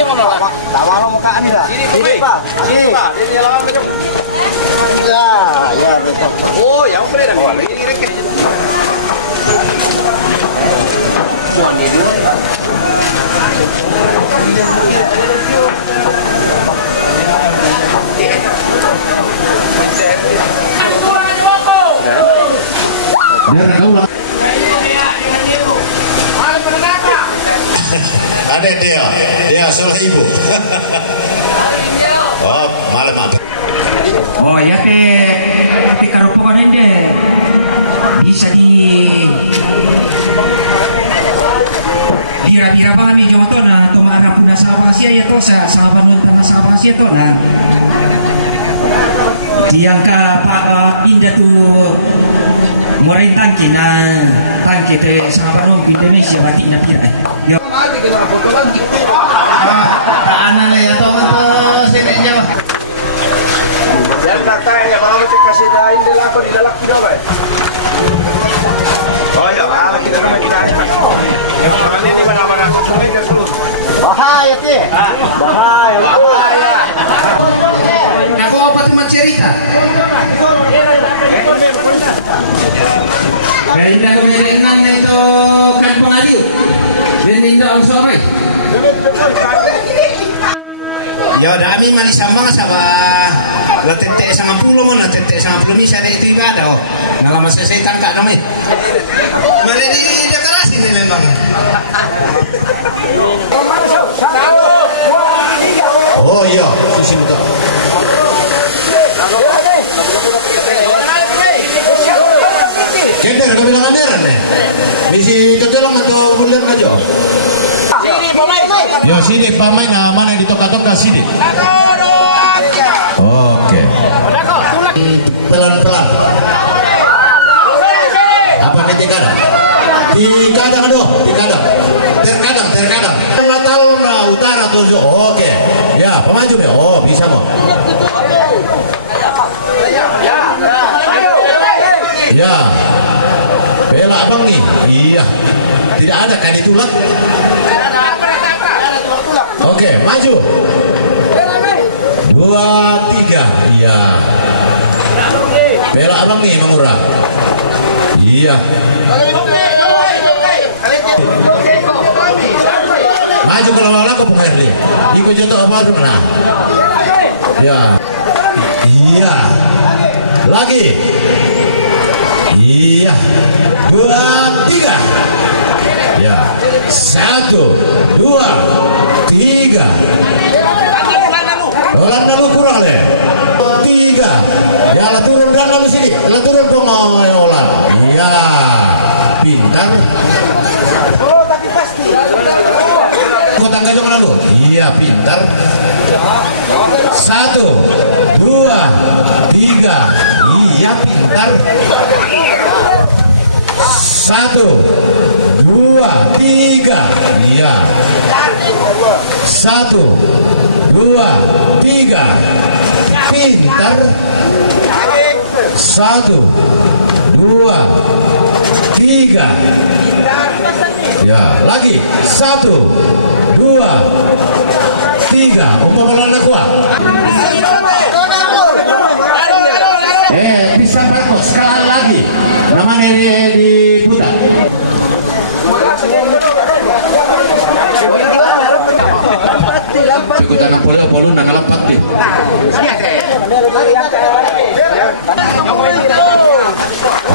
Tak mau muka ini lah. Sini Pak. Sini Pak. Ini lawan macam. Ya betul. Oh, yang boleh dah. Oh, ini reket. Buat ni dulu. Ada dia salah ibu. Oh, malam apa? Oh ya tapi kalau pokoknya deh bisa dira-dira kami jauh tuh nah tuh marah punya sawasi ya tuh sahabat nonton sawasi tuh nah diangka pak indah tuh murai tangki teh sahabat nonton pindah Indonesia batik napira ya Anak ya teman sini aja. Yang tanya kalau kita kasih dain di dalak juga, Pak. Oh ya, kalau kita ini mana-mana semuanya dulu. Bahaya sih. Bahaya. Aku apa cuma cerita? Kaya ko nirenan na ito kan pangaliw. Din ang sorry. Ya dami mali sambang sama latente sangat puluh mana latente sangat puluh bisa ada itu enggak ada oh ngalaman sesetan kak kami mali di dekorasi ini memang oh iya sisi muka kenter kami bilang anderan nih misi terjolong atau bulan aja. Ya sini pamain nah mana di toka-toka sini. Oke. Pelan-pelan. Apa nih tikadang? Tikadang aduh, tikadang. Terkadang. Selatan utara tuh. Oke. Ya, pemaju ya. Oh, bisa mau. Ya. Bela abang nih. Iya. Tidak ada kan ditulak. Oke, maju. 2, 3. Iya. Bela abang nih mengurang. Iya. Maju ke lawan aku bukan nih. Ikut jatuh apa tuh mana? Ya. Iya. Lagi. Iya. 2, 3. Ya. 1, 2, 3. Olah dulu kurang deh. 3. Ya lah turun dah kamu sini. Lah turun dong mau olah. Iya. Pintar. Oh, tapi pasti. Kau tangga juga lu. Iya, pintar. 1, 2, 3. Iya, pintar. 1, 2, 3. Iya. 1, 2, 3. Pintar. 1, 2, 3. Ya, lagi. 1, 2, 3. Umpama anak gua. Bisa bagus sekali lagi. Namanya diputar. Ikutan polo nang lampat deh.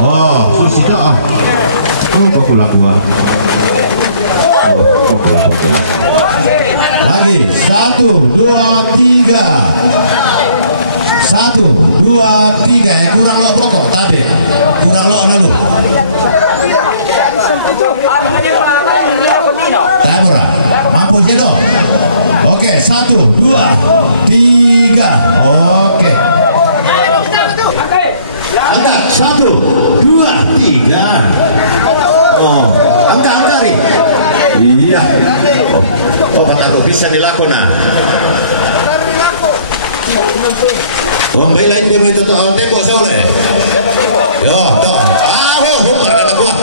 Oh, susi dah. Kau pula gua. Lagi 1, 2, 3. 1, 2, 3. Yang kurang lo pokok tadi. Kurang lo anak lu. Mampu jedo. Oke, 1, 2, 3. Oke. Angkat 1, 2, 3. Oh, angkat nih. Iya. Oh, kata lu bisa dilakukan nah. Oh, may lain dia itu tuh tembok soleh. Yo, toh. Bukan kata gua.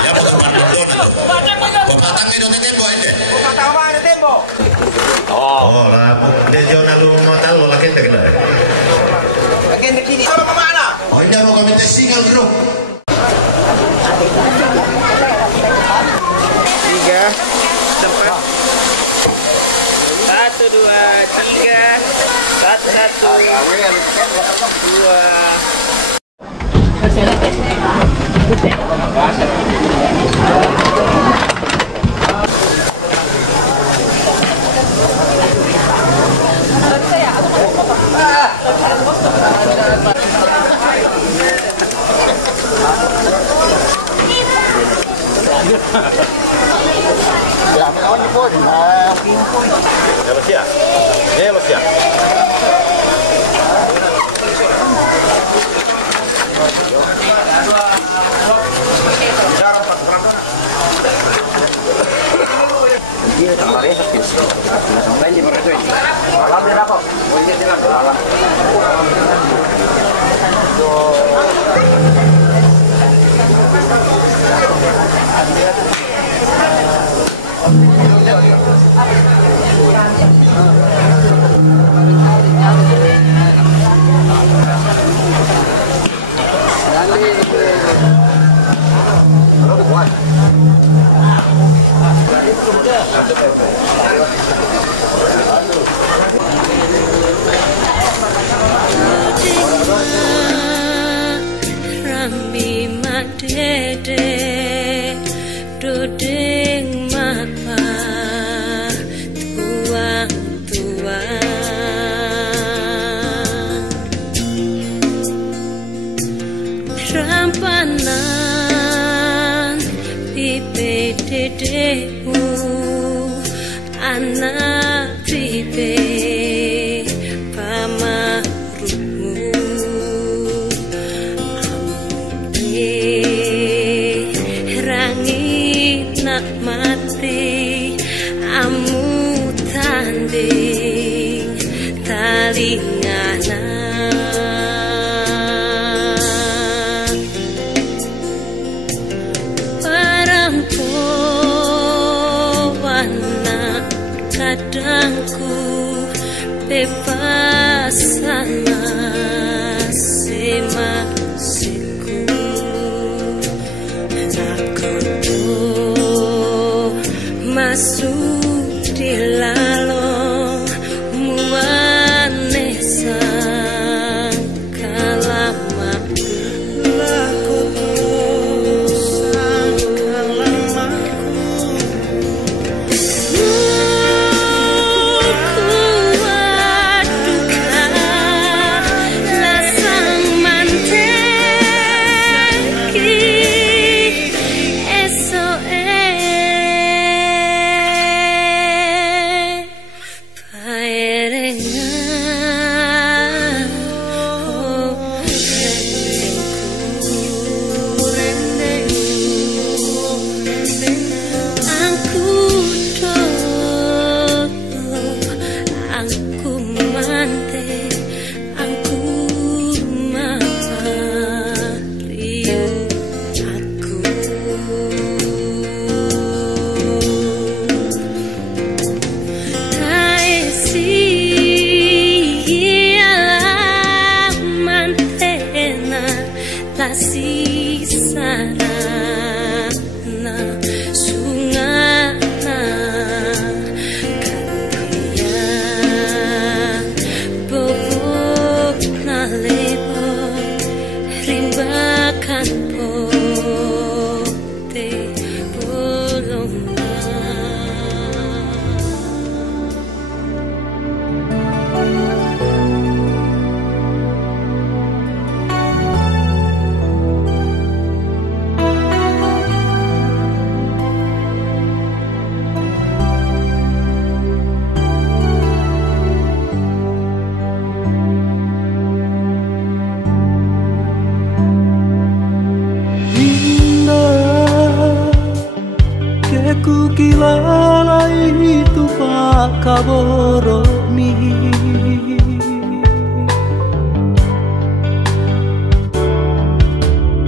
Ya bukan mandor tuh. Bapak también no te tempo, ¿eh? Oh, dia jual lalu matal lo lagi tak kena. Lagi di sini. Kalau kemana? Oh, ini mau kami tes single bro. 3, 4. 1, 2, 3.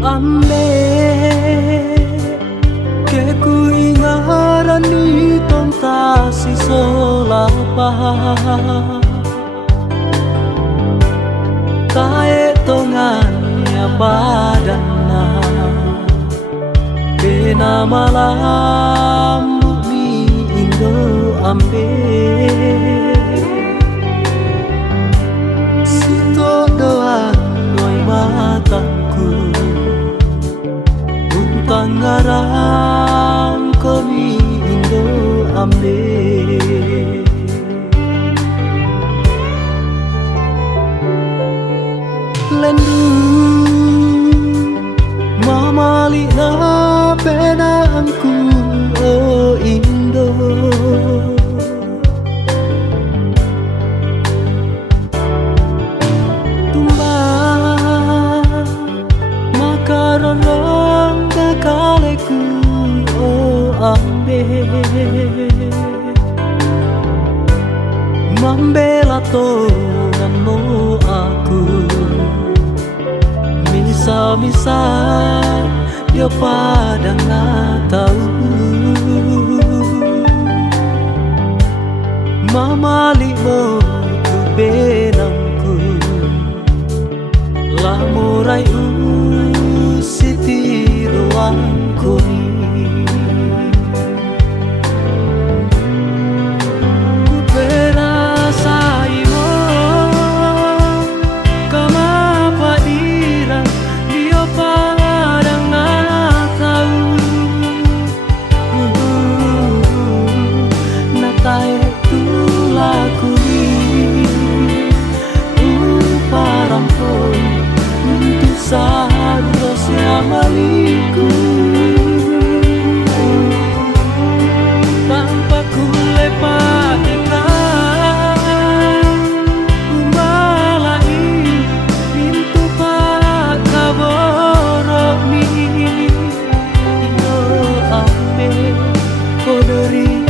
Ambe ke ku ingaran Tae tongannya badana Bena malam bumi Indo ambe Sito doang noi mataku Untang ngarang kami Indo ambe Lendu mamali na penangku oh Indo Tumbang makarorong kekaleku oh ambe Mambela tonganmu aku Misa-misa dia pada nggak tahu Mama libo tu benangku Lamurai siti ruangku Ku berasai Seharusnya maliku tanpa ku lepas ikan malai pintu pak kaboromi Indo ambe kodori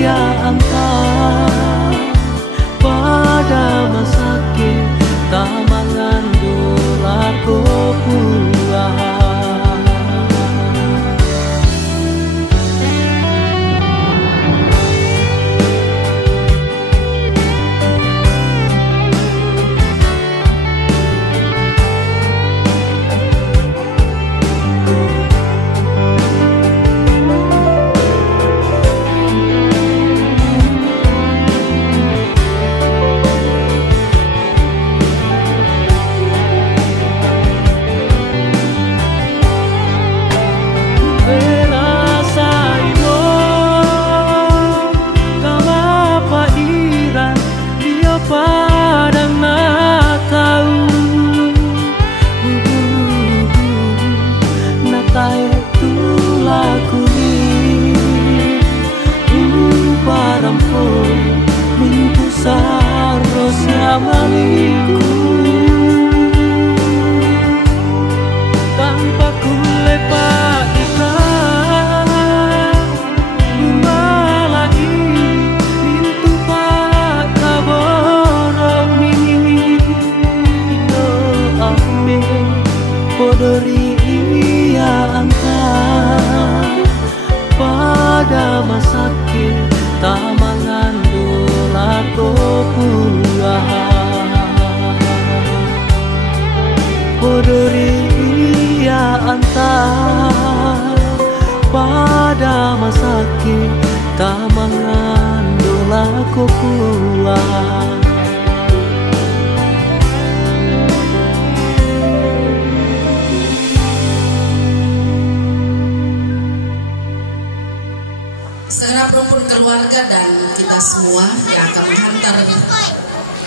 ia antar pada masake tamangan aku pulang seharusnya maliku tanpa ku lepas ikan malai pintu pak kaboromi Indo ambe podori ia antar pada masake tamangan aku pulang Podori ia antar pada masake tamangan aku pulang Segenap rumpun keluarga dan kita semua yang akan menghantar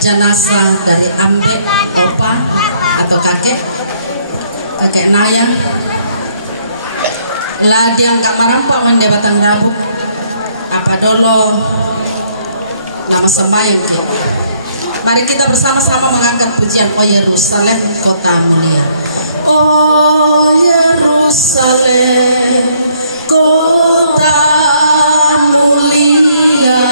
jenazah dari Ambe, opa atau kakek Naya lah diangkat merampak mendebatang dabuk apa dolo nama semayang kita. Mari kita bersama-sama mengangkat pujian O Yerusalem kota mulia. O Yerusalem kota mulia,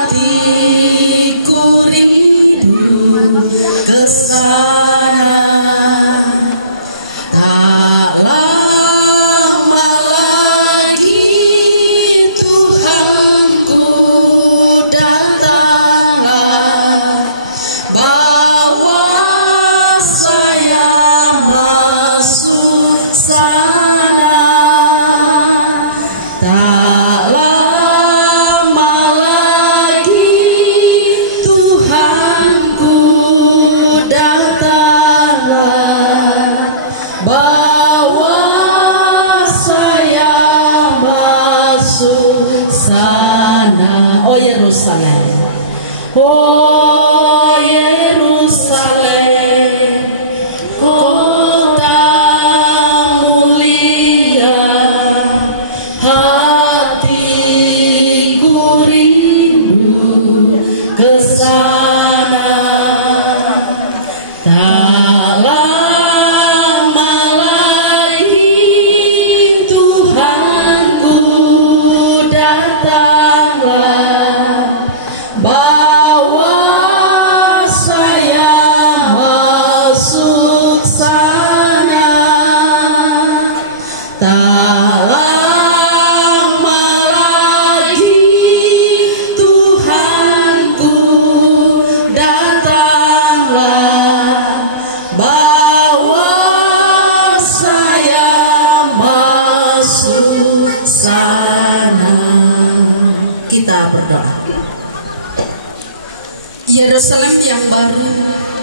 hatiku rindu ke sana. Tak lama lagi Tuhanku sana. Oh Yerusalem, oh Yerusalem, kota mulia, hatiku rindu ke sana. Tak lama lagi Tuhanku datanglah, bawa saya masuk sana. Tak lama lagi Tuhanku datanglah, bawa saya masuk sana. Kita berdoa. Yerusalem yang baru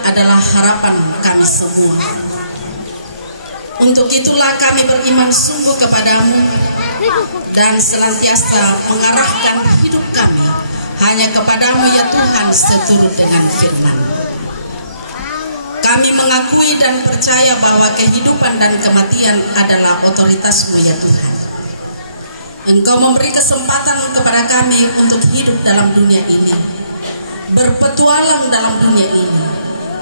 adalah harapan kami semua. Untuk itulah kami beriman sungguh kepadamu dan senantiasa mengarahkan hidup kami hanya kepadamu ya Tuhan, seturut dengan firman. Kami mengakui dan percaya bahwa kehidupan dan kematian adalah otoritasmu ya Tuhan. Engkau memberi kesempatan kepada kami untuk hidup dalam dunia ini, berpetualang dalam dunia ini,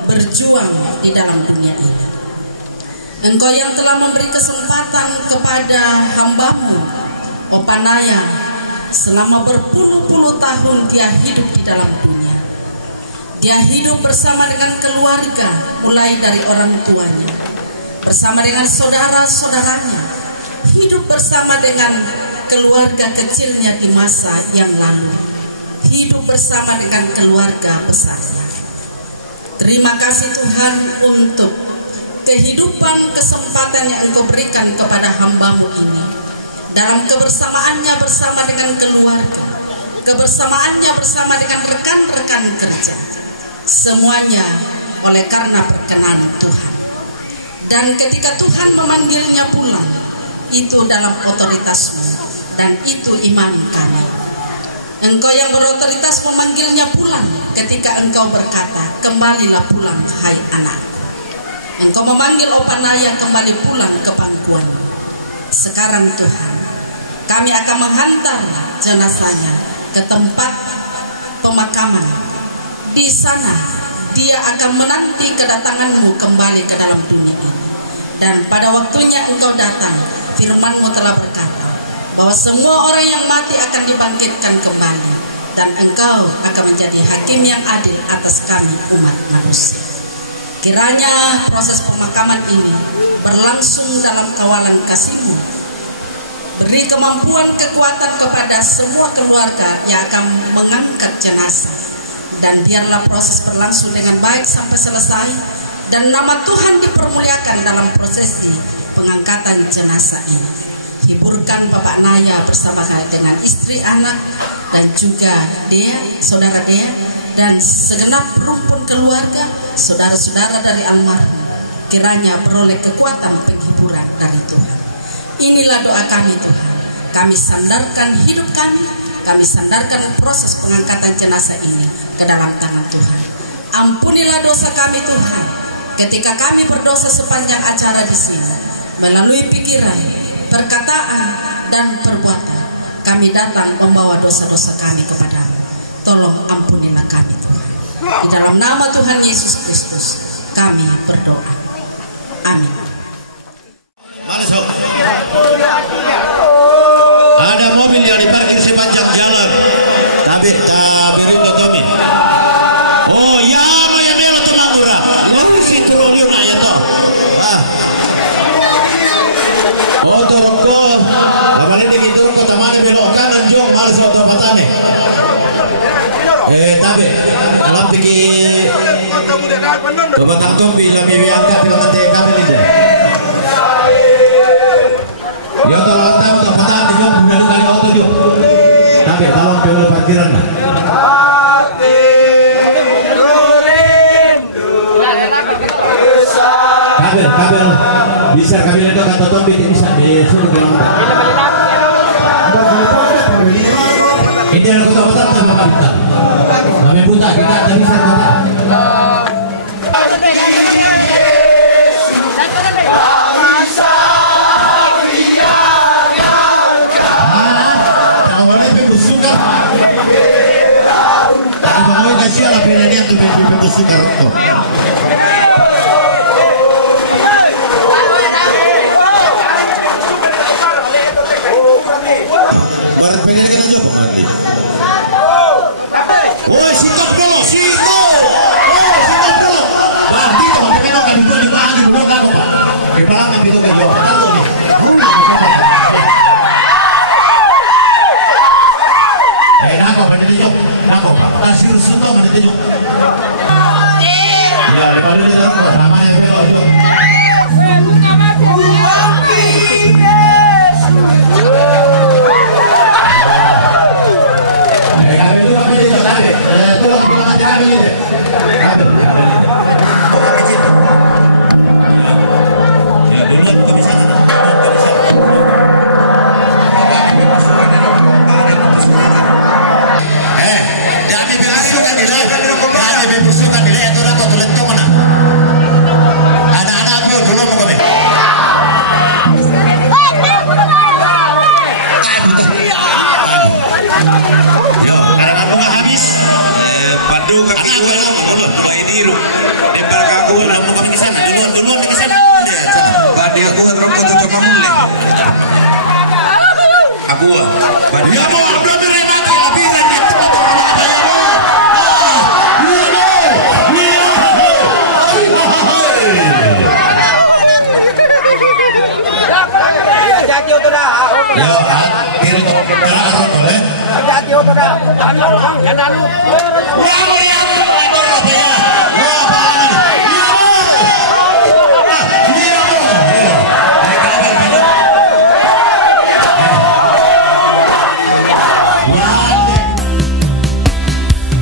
berjuang di dalam dunia ini. Engkau yang telah memberi kesempatan kepada hambamu Opanaya, selama berpuluh-puluh tahun dia hidup di dalam dunia. Dia hidup bersama dengan keluarga, mulai dari orang tuanya, bersama dengan saudara-saudaranya, hidup bersama dengan keluarga kecilnya di masa yang lalu, hidup bersama dengan keluarga besarnya. Terima kasih Tuhan untuk kehidupan, kesempatan yang Engkau berikan kepada hambamu ini, dalam kebersamaannya bersama dengan keluarga, kebersamaannya bersama dengan rekan-rekan kerja, semuanya oleh karena perkenan Tuhan. Dan ketika Tuhan memanggilnya pulang, itu dalam otoritasmu, dan itu iman kami. Engkau yang berotoritas memanggilnya pulang ketika Engkau berkata, kembalilah pulang hai anak. Engkau memanggil Opanaya kembali pulang ke pangkuanmu. Sekarang Tuhan, kami akan menghantar jenazahnya ke tempat pemakaman. Di sana dia akan menanti kedatanganmu kembali ke dalam dunia ini. Dan pada waktunya Engkau datang, firman-Mu telah berkata bahwa semua orang yang mati akan dibangkitkan kembali, dan Engkau akan menjadi hakim yang adil atas kami umat manusia. Kiranya proses pemakaman ini berlangsung dalam kawalan kasih-Mu. Beri kemampuan, kekuatan kepada semua keluarga yang akan mengangkat jenazah, dan biarlah proses berlangsung dengan baik sampai selesai, dan nama Tuhan dipermuliakan dalam prosesi pengangkatan jenazah ini. Hiburkan Bapak Naya bersama dengan istri, anak, dan juga Dea, saudara Dea, dan segenap rumpun keluarga, saudara-saudara dari almarhum. Kiranya beroleh kekuatan penghiburan dari Tuhan. Inilah doa kami Tuhan. Kami sandarkan hidup kami sandarkan proses pengangkatan jenazah ini ke dalam tangan Tuhan. Ampunilah dosa kami Tuhan, ketika kami berdosa sepanjang acara di sini, melalui pikiran, perkataan, dan perbuatan. Kami datang membawa dosa-dosa kami kepadamu. Tolong ampunilah kami Tuhan. Di dalam nama Tuhan Yesus Kristus kami berdoa. Amin. Ada mobil yang diparkir sepanjang jalan. Tapi Tommy. Oh ya, lo yang bela tuh Mangura. Lo situ lo liur ya toh. Oh turunku. Lama ini kita turun ke taman belok kanan jong malas lo tuh patane. Tapi kalau pikir Bapak Tommy yang biangkat film nanti kami ini. Ya kalau tahu tuh patane jong benar kali auto jong. Tapi kalau belok parkiran lah. Kabel bisa kabel itu kata Tommy bisa disuruh bilang. Ini adalah kota besar dan kota kita. Kami buta kita dan bisa kota. La prenderia tu per su carotto. Guarda pengen kita jopo nanti. Oh, si top dulu, si to. Oh, si top dulu. Mati to, tapi no kan di lagi belum lagu, Pak. Di belakang itu kan jopo tahu nih. Nako pada dia jopo. Nako, Nasir Suto pada dia jopo. Ya, lepas itu kita namanya itu.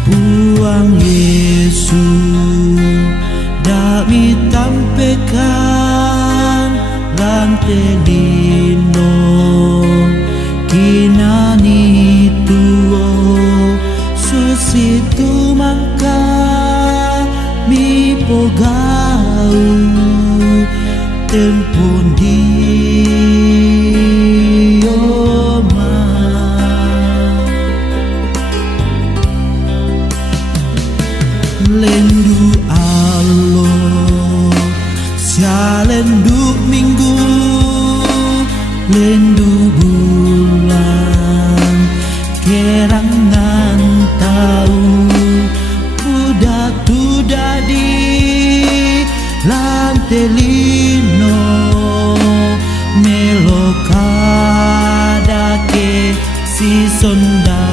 Buang Yesus dami tampekan lantelino kinani tuo susitu mangka mi pogau tempon dioma lendu alo sialendu minggu lendu bulan kerangan tahu udah tu dadi lantelino melokadake si sonda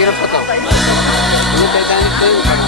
Kira foto. Ini Titanic tuh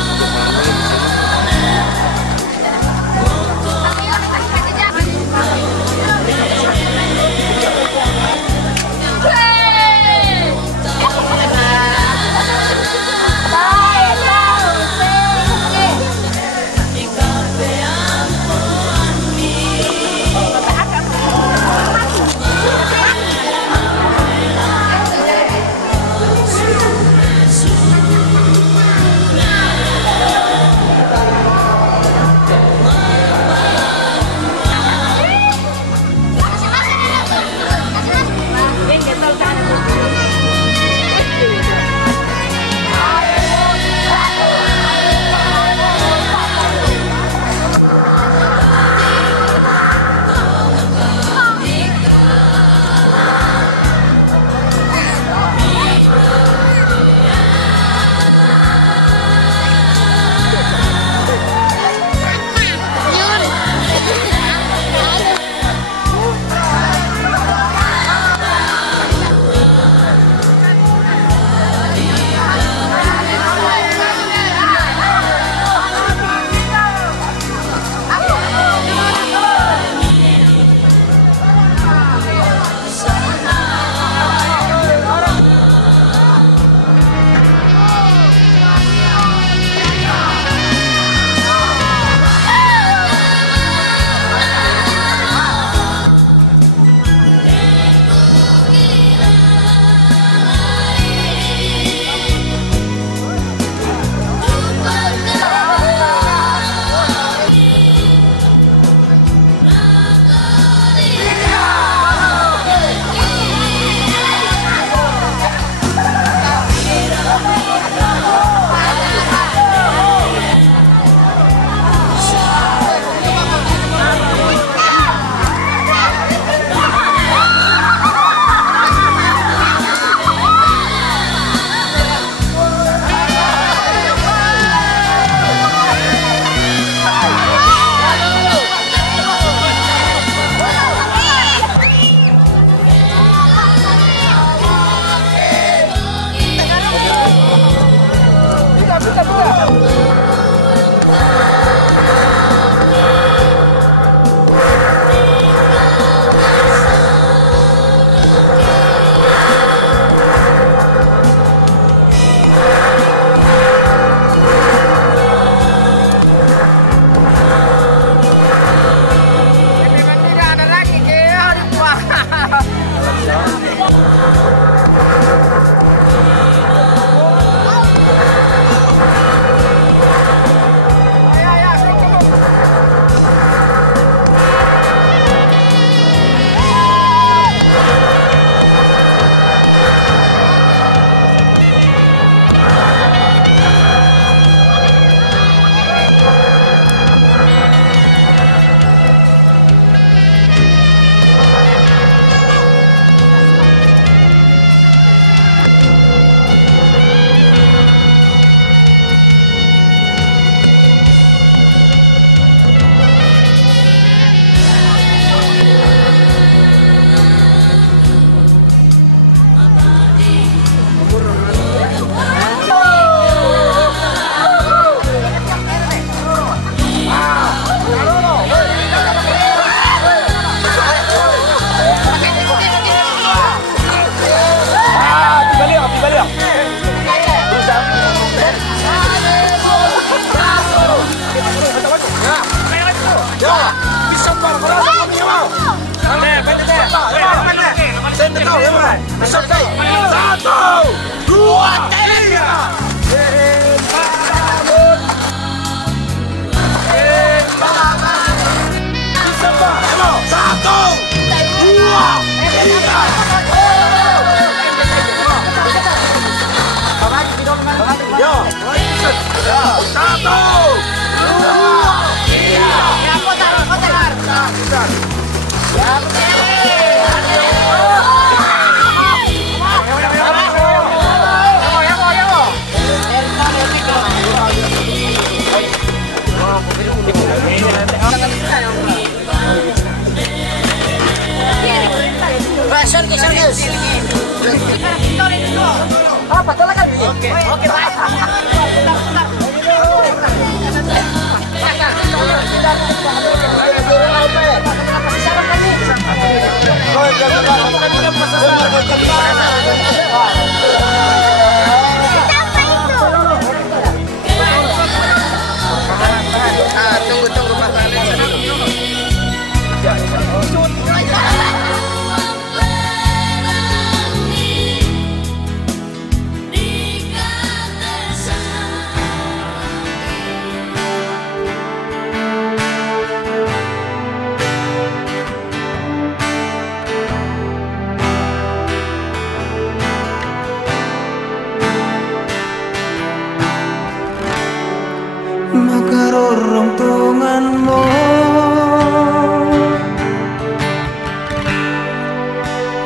Makarorong tungan mo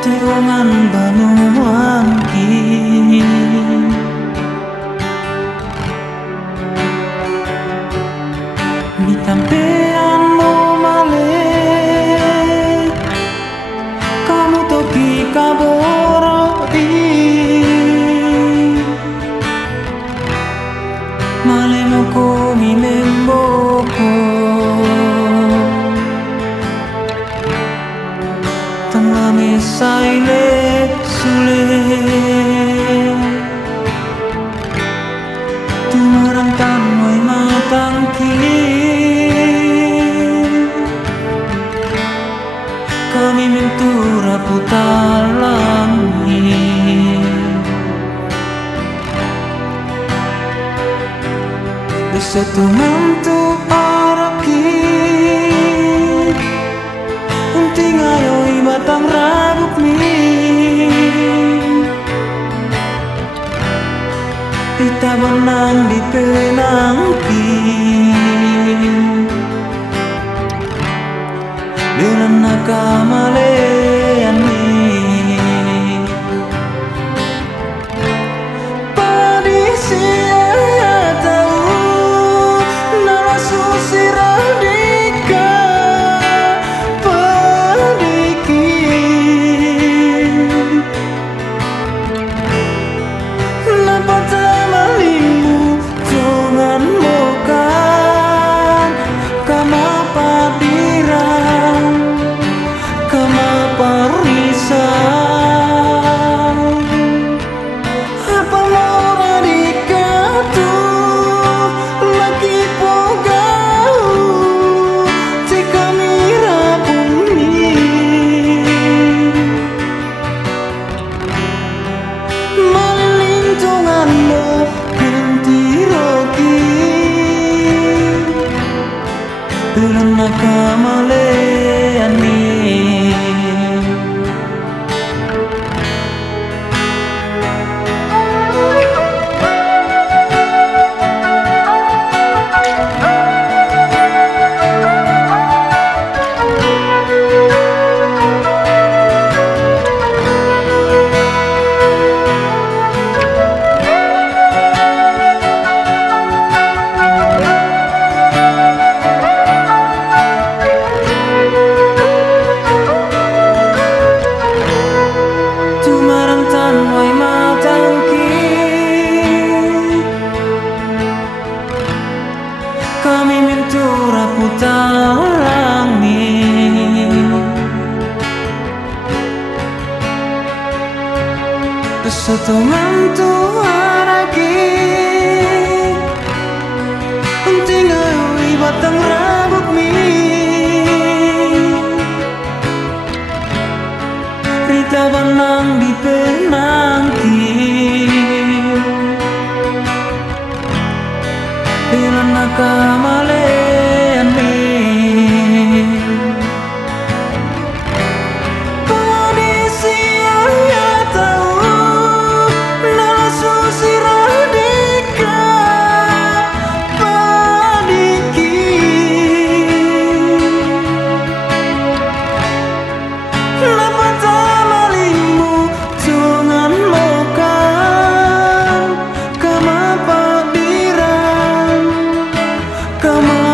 tiungan banuan ki bitampean mo male kamu toki kaborodi male mo ko milembo tengah mesaile sule tumarang tanway matang kami mentura putalangi Besetu mantu araki unting ayoy batang rabuk mi kita menang di penangki dengan nakamalean mi Setongan Tuhan lagi tinggal batang rambut mi Rita benang di penangki Ilan nakamalean mi Come on.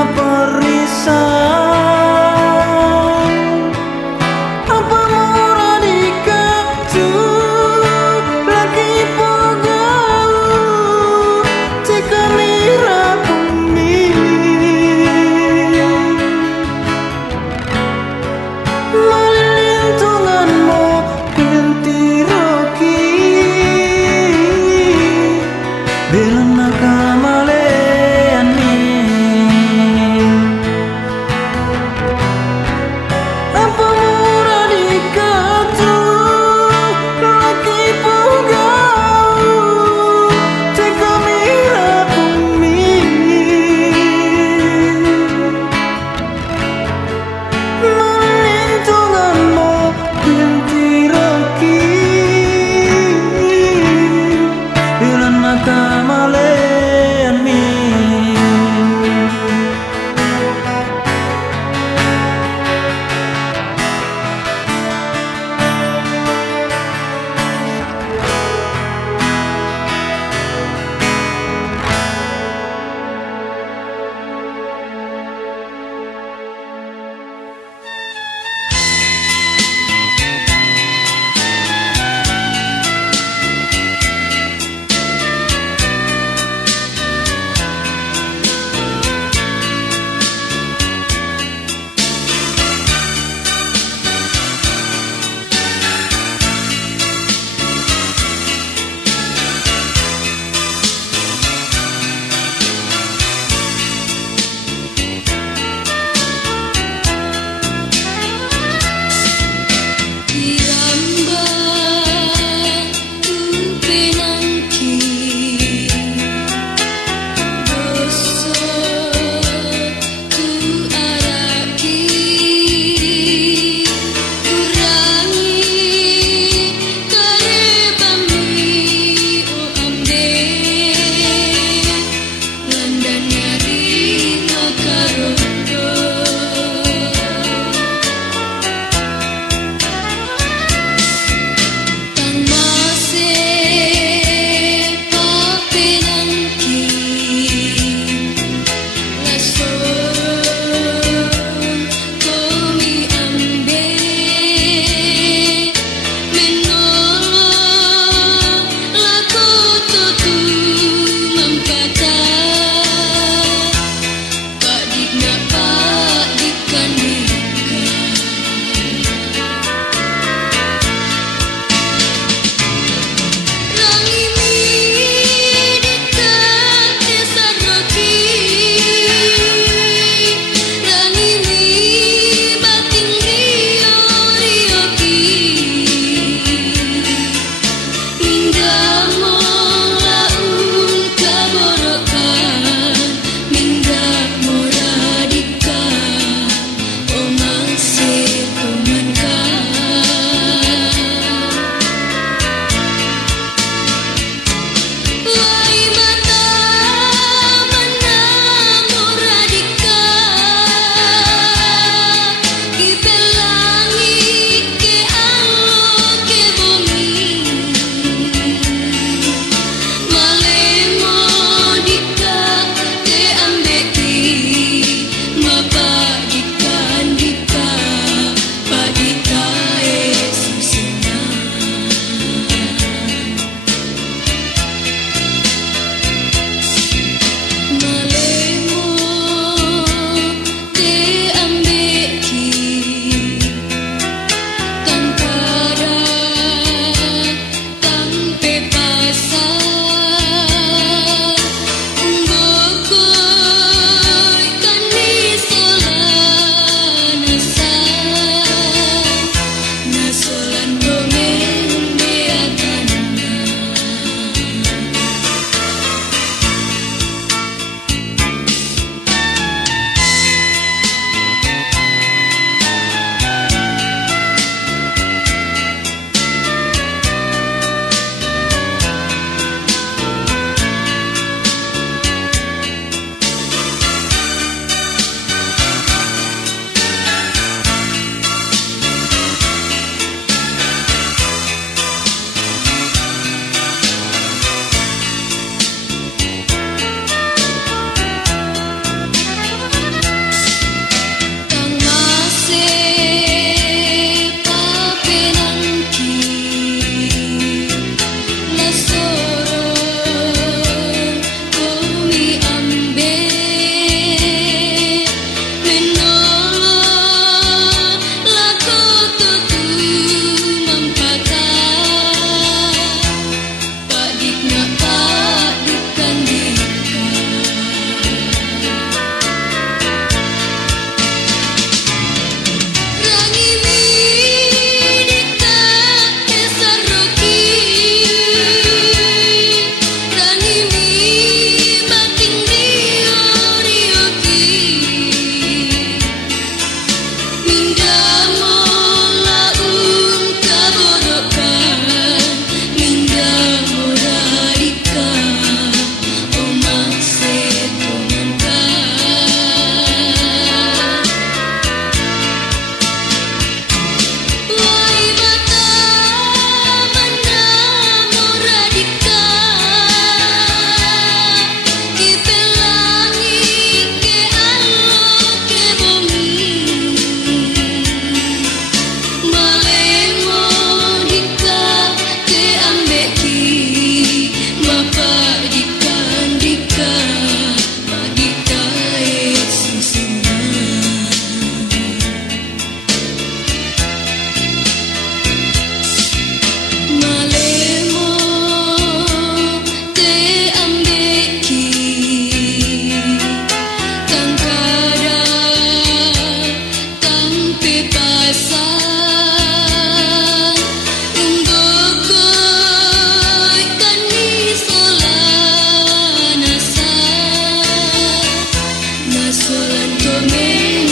Sulan